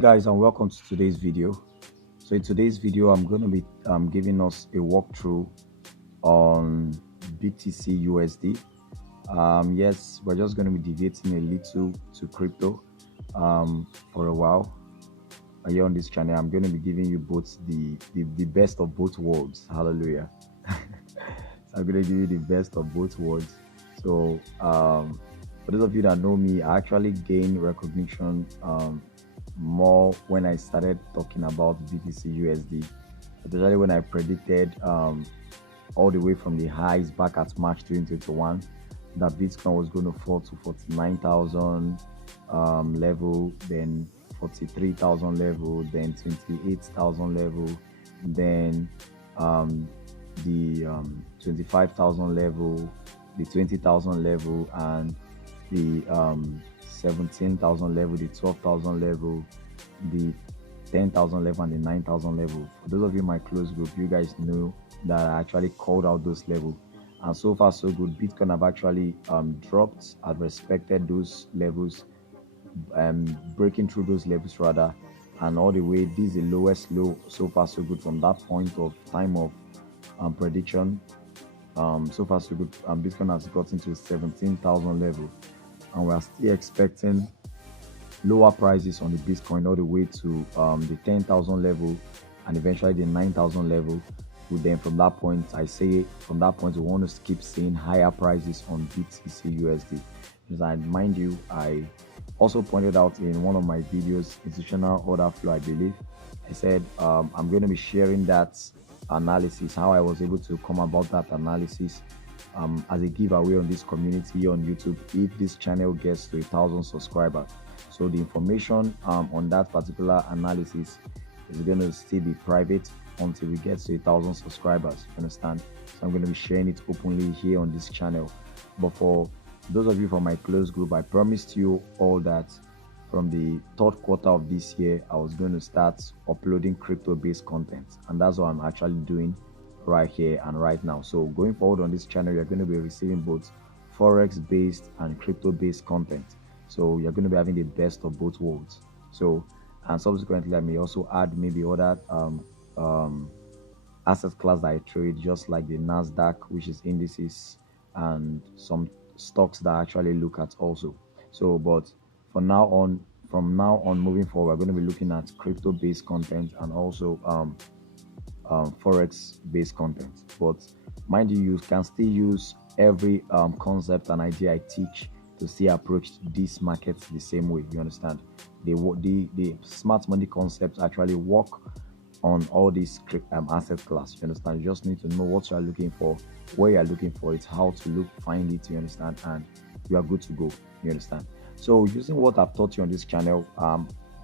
Guys, and welcome to today's video. So in today's video I'm going to be giving us a walkthrough on BTCUSD. Yes, we're just going to be deviating a little to crypto for a while. Here on this channel I'm going to be giving you both the best of both worlds. Hallelujah. So I'm going to give you the best of both worlds. So for those of you that know me, I actually gained recognition more when I started talking about BTC USD, especially when I predicted all the way from the highs back at March 2021 that Bitcoin was going to fall to 49,000 level, then 43,000 level, then 28,000 level, then the 25,000 level, the 20,000 level, and the 17,000 level, the 12,000 level, the 10,000 level, and the 9,000 level. For those of you in my close group, you guys know that I actually called out those levels, and so far so good. Bitcoin have actually dropped. I've respected those levels, breaking through those levels rather, and all the way. This is the lowest low. So far so good from that point of time of prediction. So far so good. Bitcoin has gotten to 17,000 level, and we are still expecting lower prices on the Bitcoin all the way to the 10,000 level and eventually the 9,000 level. Then from that point, I say from that point we want to keep seeing higher prices on BTC USD. And mind you, I also pointed out in one of my videos, institutional order flow, I believe I said I'm going to be sharing that analysis, how I was able to come about that analysis as a giveaway on this community on YouTube if this channel gets to 1,000 subscribers. So the information on that particular analysis is going to still be private until we get to 1,000 subscribers. You understand? So I'm going to be sharing it openly here on this channel. But for those of you from my close group, I promised you all that from the third quarter of this year I was going to start uploading crypto-based content, and that's what I'm actually doing right here and right now. So going forward on this channel, you're going to be receiving both forex based and crypto based content. So you're going to be having the best of both worlds. So, and subsequently I may also add maybe other asset class that I trade, just like the Nasdaq, which is indices, and some stocks that I actually look at also. So but for now on, from now on moving forward, we're going to be looking at crypto based content and also forex based content. But mind you, you can still use every concept and idea I teach to still approach these markets the same way. You understand? The smart money concepts actually work on all these asset class. You understand? You just need to know what you are looking for, where you are looking for it, how to look, find it. You understand? And you are good to go. You understand? So using what I've taught you on this channel,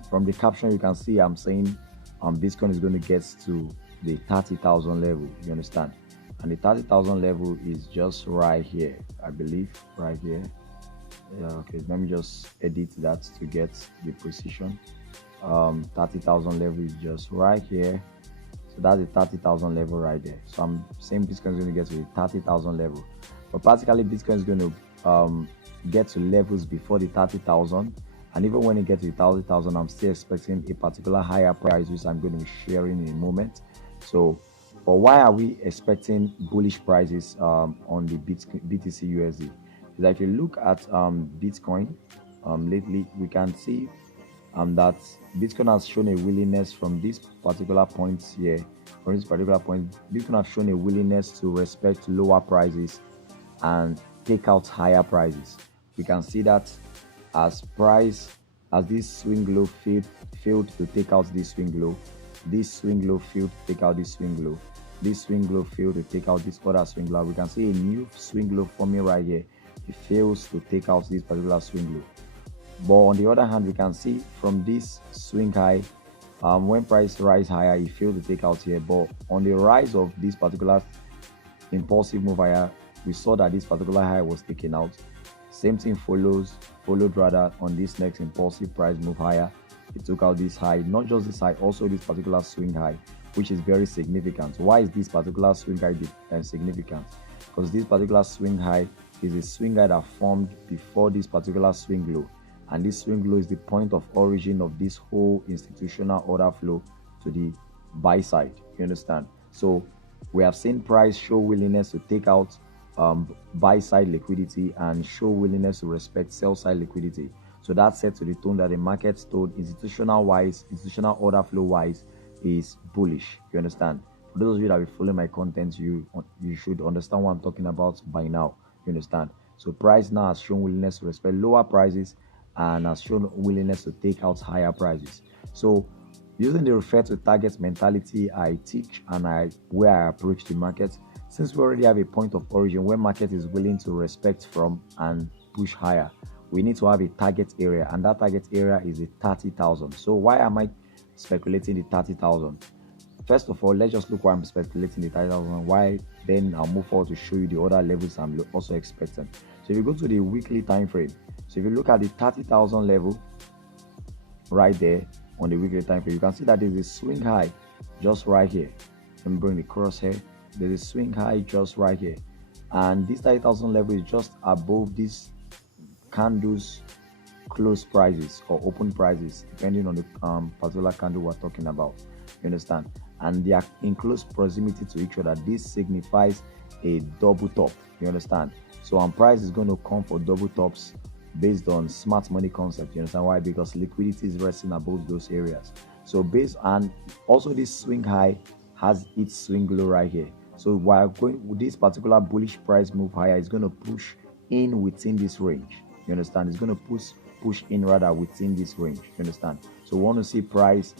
from the caption you can see I'm saying Bitcoin is going to get to the 30,000 level. You understand? And the 30,000 level is just right here, I believe, right here. Yeah, okay, let me just edit that to get the precision. 30,000 level is just right here, so that's the 30,000 level right there. So I'm saying Bitcoin is going to get to the 30,000 level, but practically Bitcoin is going to get to levels before the 30,000, and even when it gets to the 30,000, I'm still expecting a particular higher price, which I'm going to be sharing in a moment. So, but why are we expecting bullish prices on the BTC USD? Is that if you look at Bitcoin lately, we can see that Bitcoin has shown a willingness from this particular point here. From this particular point, Bitcoin has shown a willingness to respect lower prices and take out higher prices. We can see that as this swing low failed to take out this swing low, this swing low failed to take out this swing low, this swing low failed to take out this other swing low. We can see a new swing low forming right here. It fails to take out this particular swing low. But on the other hand, we can see from this swing high, when price rise higher, it failed to take out here. But on the rise of this particular impulsive move higher, we saw that this particular high was taken out. Same thing followed rather on this next impulsive price move higher. It took out this high, not just this high, also this particular swing high, which is very significant. Why is this particular swing high significant? Because this particular swing high is a swing high that formed before this particular swing low. and this swing low is the point of origin of this whole institutional order flow to the buy side. You understand? So we have seen price show willingness to take out buy side liquidity and show willingness to respect sell side liquidity. So that set to the tone that the market told institutional order flow wise is bullish. You understand? For those of you that will follow my content, you should understand what I'm talking about by now. You understand? So price now has shown willingness to respect lower prices and has shown willingness to take out higher prices. So using the refer to target mentality I teach and where I approach the market, since we already have a point of origin where market is willing to respect from and push higher, we need to have a target area, and that target area is a 30,000. So why am I speculating the 30,000? First of all, let's just look why I'm speculating the 30,000. Why? Then I'll move forward to show you the other levels I'm also expecting. So if you go to the weekly time frame, so if you look at the 30,000 level right there on the weekly time frame, you can see that there's a swing high just right here. Let me bring the crosshair. There's a swing high just right here, and this 30,000 level is just above this candles close prices or open prices, depending on the particular candle we're talking about. You understand? And they are in close proximity to each other. This signifies a double top. You understand? So price is going to come for double tops based on smart money concept. You understand why? Because liquidity is resting above those areas. So based on also this swing high has its swing low right here. So while going with this particular bullish price move higher, it's going to push in within this range. You understand? It's going to push in rather within this range. You understand? So we want to see price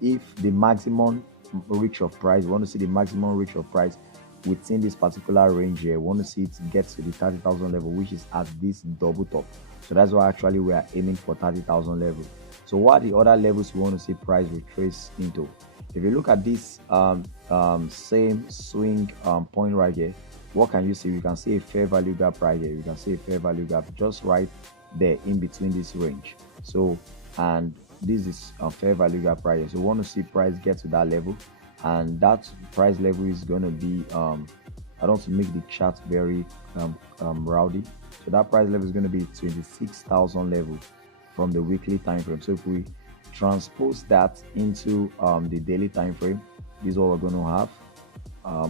if the maximum reach of price, we want to see the maximum reach of price within this particular range here. We want to see it get to the 30,000 level, which is at this double top. So that's why actually we are aiming for 30,000 level. So what are the other levels we want to see price retrace into? If you look at this same swing point right here, what can you see? You can see a fair value gap right here. You can see a fair value gap just right there in between this range. So, and this is a fair value gap right here. So we want to see price get to that level, and that price level is going to be I don't want to make the chart very rowdy. So that price level is going to be 26,000 level from the weekly time frame. So if we transpose that into the daily time frame, this is what we're going to have.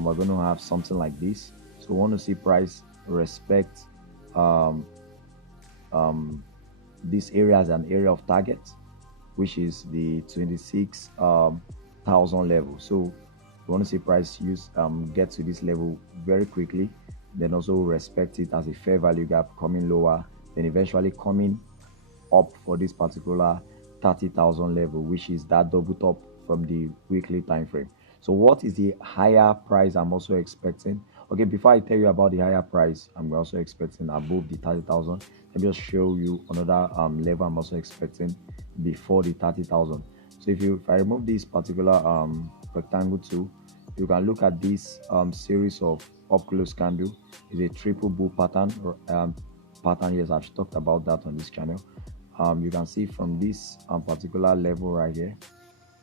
We're going to have something like this. So we want to see price respect this area as an area of target, which is the 26,000 level. So we want to see price get to this level very quickly, then also respect it as a fair value gap, coming lower, then eventually coming up for this particular 30,000 level, which is that double top from the weekly time frame. So what is the higher price I'm also expecting? Okay, before I tell you about the higher price I'm also expecting above the 30,000, let me just show you another level I'm also expecting before the 30,000. So if I remove this particular rectangle tool, you can look at this series of up close candle. Is a triple bull pattern. Yes, I've talked about that on this channel. You can see from this particular level right here.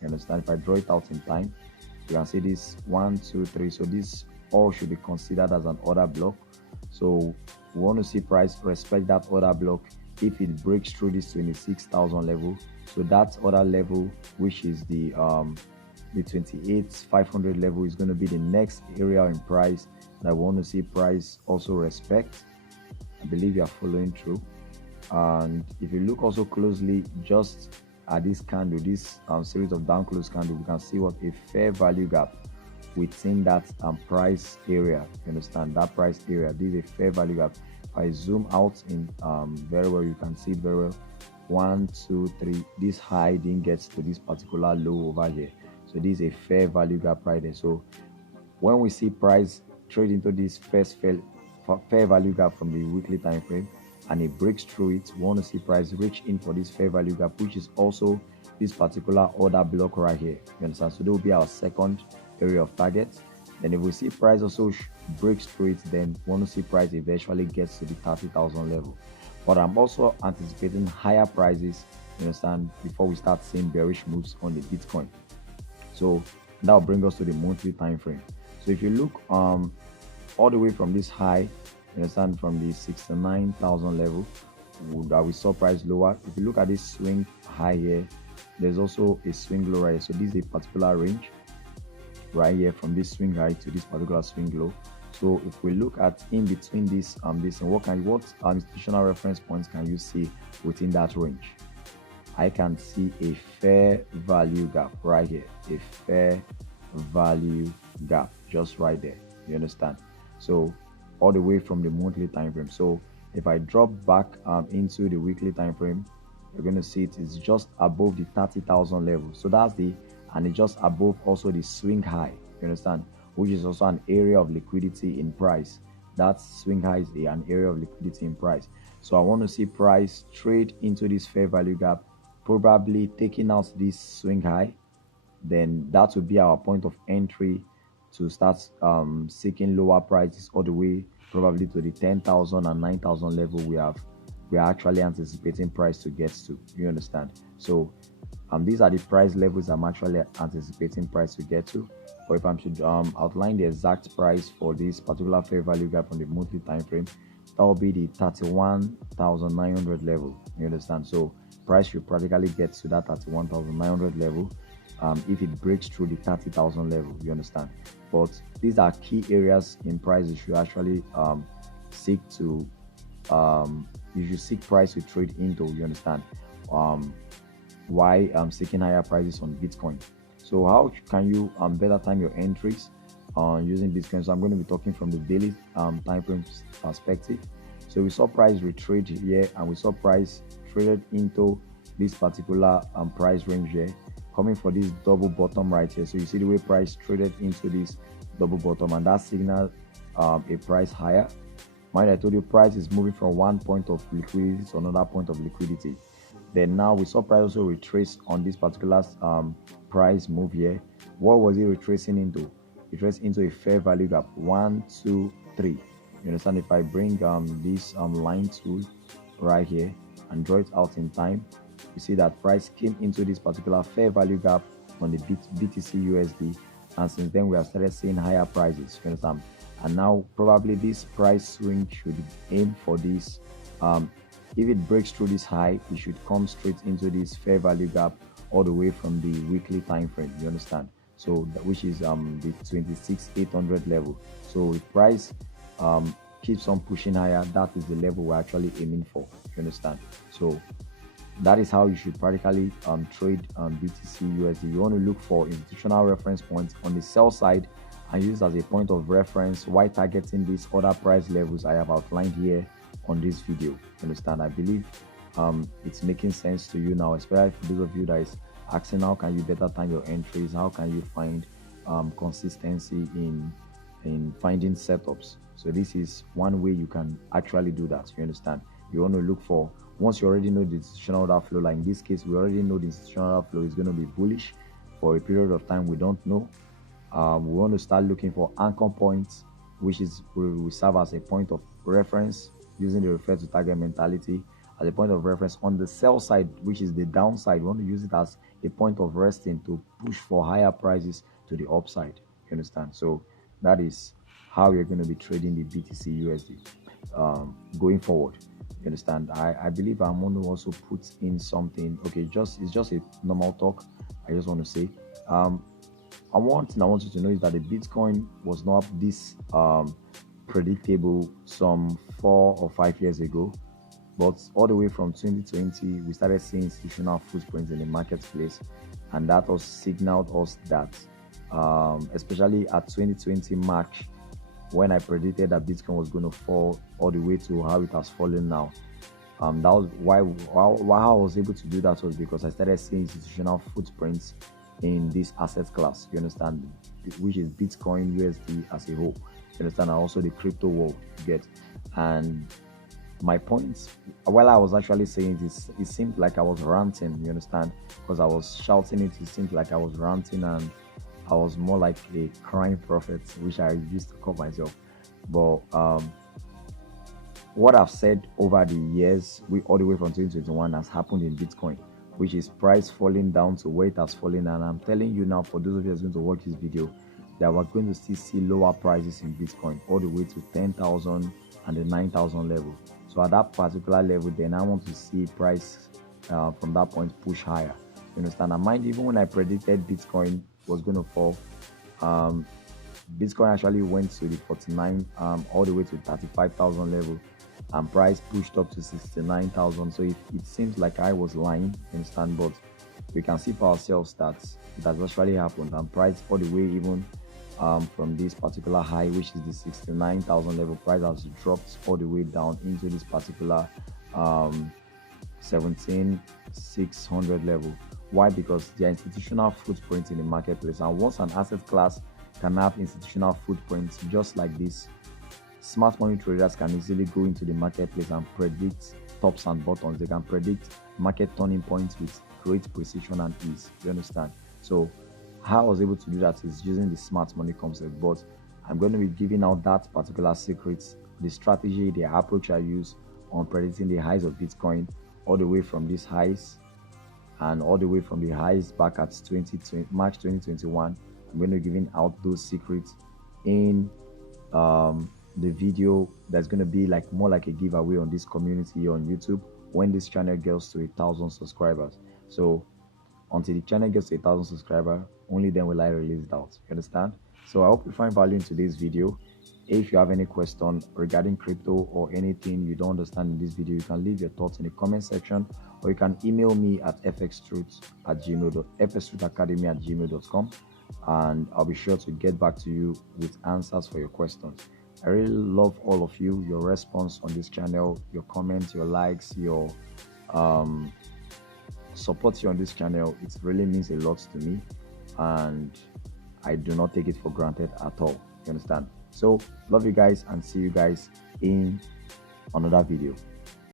You understand? If I draw it out in time, you can see this 1, 2, 3. So this all should be considered as an order block. So we want to see price respect that order block if it breaks through this 26,000 level. So that order level, which is the 28,500 level, is going to be the next area in price that we want to see price also respect. I believe you are following through. And if you look also closely just at this candle, this series of down close candle, we can see what a fair value gap within that price area. You understand that price area? This is a fair value gap. If I zoom out in very well, you can see it very well. 1, 2, 3. This high didn't get to this particular low over here. So this is a fair value gap right there. So when we see price trade into this first fair value gap from the weekly time frame, and it breaks through it, we want to see price reach in for this fair value gap, which is also this particular order block right here. You understand? So that will be our second area of target. Then if we see price also breaks through it, then we want to see price eventually gets to the 30,000 level. But I'm also anticipating higher prices, you understand, before we start seeing bearish moves on the Bitcoin. So that will bring us to the monthly time frame. So if you look all the way from this high, you understand, from the 69,000 level, that we saw price lower. If you look at this swing high here, there's also a swing low right here. So this is a particular range right here from this swing high to this particular swing low. So if we look at in between this and what institutional reference points can you see within that range? I can see a fair value gap right here, a fair value gap just right there. You understand? So all the way from the monthly time frame. So if I drop back into the weekly time frame, you're going to see it is just above the 30,000 level. So that's and it's just above also the swing high. You understand? Which is also an area of liquidity in price. That swing high is an area of liquidity in price. So I want to see price trade into this fair value gap, probably taking out this swing high. Then that will be our point of entry to start seeking lower prices all the way probably to the 10,000 and 9,000 level we are actually anticipating price to get to. You understand? So these are the price levels I'm actually anticipating price to get to. Or if I should outline the exact price for this particular fair value gap on the monthly time frame, that will be the 31,900 level. You understand? So price should practically get to that 31,900 level if it breaks through the 30,000 level. You understand? But these are key areas in price you should actually seek to you should seek price to trade into. You understand? Why I'm seeking higher prices on Bitcoin. So how can you better time your entries using Bitcoin? So I'm going to be talking from the daily time frame perspective. So we saw price retrade here, and we saw price traded into this particular price range here, coming for this double bottom right here. So you see the way price traded into this double bottom, and that signaled a price higher. Mind I told you price is moving from one point of liquidity to another point of liquidity. Then now we saw price also retrace on this particular price move here. What was it retracing into? It traced into a fair value gap 1, 2, 3. You understand? If I bring this line tool right here and draw it out in time, you see that price came into this particular fair value gap on the BTCUSD, and since then we have started seeing higher prices. You understand? And now probably this price swing should aim for this. If it breaks through this high, it should come straight into this fair value gap all the way from the weekly time frame. You understand? So which is the 26,800 level. So if price keeps on pushing higher, that is the level we're actually aiming for. You understand? So that is how you should practically trade BTCUSD. You want to look for institutional reference points on the sell side and use as a point of reference while targeting these other price levels I have outlined here on this video. You understand? I believe it's making sense to you now, especially for those of you that is asking how can you better time your entries, how can you find consistency in finding setups. So this is one way you can actually do that. You understand? You want to look for, once you already know the institutional order flow, like in this case we already know the institutional order flow is going to be bullish for a period of time we don't know. We want to start looking for anchor points, which is will serve as a point of reference, using the refer to target mentality as a point of reference. On the sell side, which is the downside, we want to use it as a point of resting to push for higher prices to the upside. You understand? So that is how you're going to be trading the BTCUSD going forward. You understand? I believe I'm going to also put in something. Okay, it's just a normal talk. I just want to say one thing I want you to know is that the Bitcoin was not this predictable some 4 or 5 years ago, but all the way from 2020 we started seeing institutional footprints in the marketplace, and that was signaled us that especially at 2020 March, when I predicted that Bitcoin was going to fall all the way to how it has fallen now. That was why I was able to do that, was because I started seeing institutional footprints in this asset class. You understand? Which is Bitcoin, USD as a whole. You understand? And also the crypto world, you get. And my points, while I was actually saying this, it seemed like I was ranting. You understand? Because I was shouting it seemed like I was ranting, and I was more like a crying prophet, which I used to call myself. But what I've said over the years, all the way from 2021, has happened in Bitcoin, which is price falling down to where it has fallen. And I'm telling you now, for those of you who's going to watch this video, that we're going to still see lower prices in Bitcoin all the way to 10,000 and the 9,000 level. So at that particular level, then I want to see price from that point push higher. You understand? And mind, even when I predicted Bitcoin was going to fall, um, Bitcoin actually went to the 49, all the way to 35,000 level, and price pushed up to 69,000. So it seems like I was lying, you understand? But we can see for ourselves that it has actually happened, and price all the way even from this particular high, which is the 69,000 level, price has dropped all the way down into this particular 17,600 level. Why? Because there are institutional footprints in the marketplace, and once an asset class can have institutional footprints just like this, smart money traders can easily go into the marketplace and predict tops and bottoms. They can predict market turning points with great precision and ease. You understand? So how I was able to do that is using the smart money concept. But I'm going to be giving out that particular secrets, the strategy, the approach I use on predicting the highs of Bitcoin, all the way from these highs and all the way from the highs back at March 2021. I'm going to be giving out those secrets in the video that's going to be like more like a giveaway on this community on YouTube when this channel gets to 1,000 subscribers. So until the channel gets to 1,000 subscribers, only then will I release it out. You understand? So I hope you find value in today's video. If you have any question regarding crypto or anything you don't understand in this video, you can leave your thoughts in the comment section, or you can email me at fxtruthacademy@gmail.com, and I'll be sure to get back to you with answers for your questions. I really love all of you, your response on this channel, your comments, your likes, your support here on this channel. It really means a lot to me, and I do not take it for granted at all. You understand? So love you guys, and see you guys in another video.